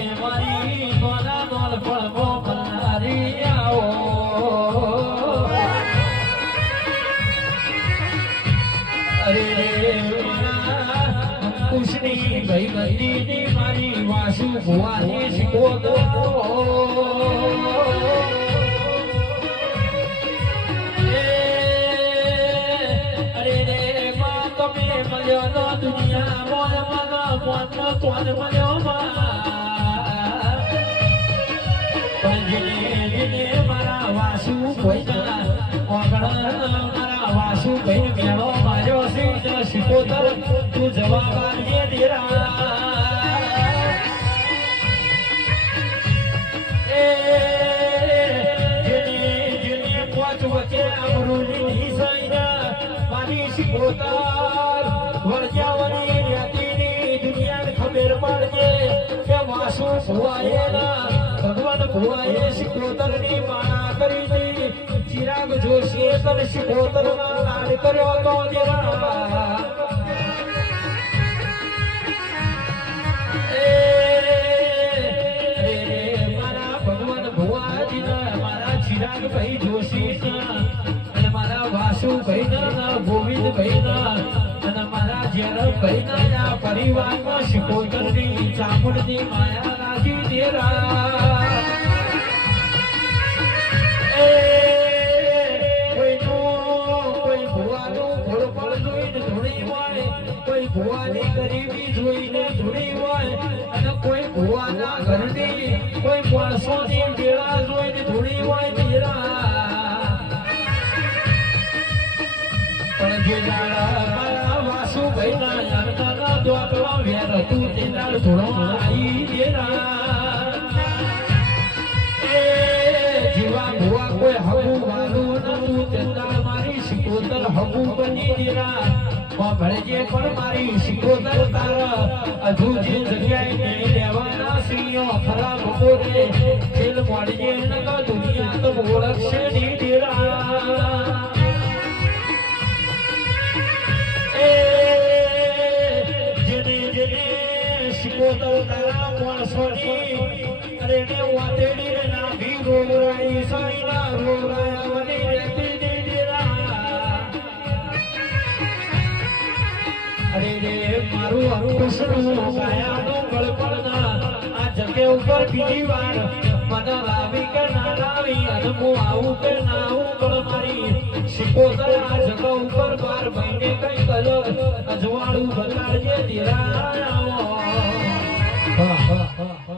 મારી નોના નોલ ફળમો બનારી આવો અરે કુશની ભાઈ બંદીની મારી વાસુ ભુવાની શીખો તો અરે રે માં તમે મળ્યો તો દુનિયા મોન મન મોન તોન મળ્યો પણ જેને મારા વાસુ કોઈના મારા વાસુ ભાઈ મેળો માર્યો છે શીખોતર તું જવાબ આપજે દેરા જેને પોચ વચ્ચે અમરુની સાઈના મારી શીખોતર વરજાવની રેતીની દુનિયાને ખબર પડજે કે વાસુ ભુવાયેલા ભગવાન ભુવાએ શીખોતરની માળા કરી હતી ચિરાગ જોશીએ તને શીખોતરમાં લાડ કર્યો તો દેરા ચિરાગ ભાઈ જોશી અને મારા વાસુ ભાઈ ના ગોવિંદ ભાઈ ના અને મારા જેરમ ભાઈ ના આ પરિવારમાં શિકોતરની ચામુંડની માયા રાજી દેરા કોઈ ભુવાનું ઘોડપણ જોઈને ધૂણી હોય કોઈ ભુવાની ગરીબી જોઈને ધૂણી હોય અને કોઈ ભુવાના ઘરની કોઈ માણસોની વેળા જોઈને ધૂણી હોય પણ જે મારા વાસુ ભાઈ ના દોકલા વેર તું તે દાળ ધોળો આવી દેરા જીવા ભુવા કોઈ હબુ વાલું નતું તે દાળ મારી શીખોતર હબુ બની દેરા ભળજે પણ મારી શીખોતર તારા હજુ જે જગ્યાએ નહીં લેવાના સિંહો ખરાબ બોલે ખેલ મળજે નકા દુનિયા તો ઓળખશે નહીં દેરા જેને શીખોતર તારા માણસોની અરે ને વાતેડી રે ના ભી રોવરાઈ સાઈના રોવરાયા વની રહેતી નહીં દેરા અરે રે મારું કૃષ્ણ કાયાનું ગળપણના આ જગે ઉપર બીજી વાર મને લાવી કે ના લાવી અને હું આવું કે ના આવું પણ મારી શીખોતર આ જગ ઉપર 12 મહિને કઈ કલર અજવાળું બતાડજે દેરા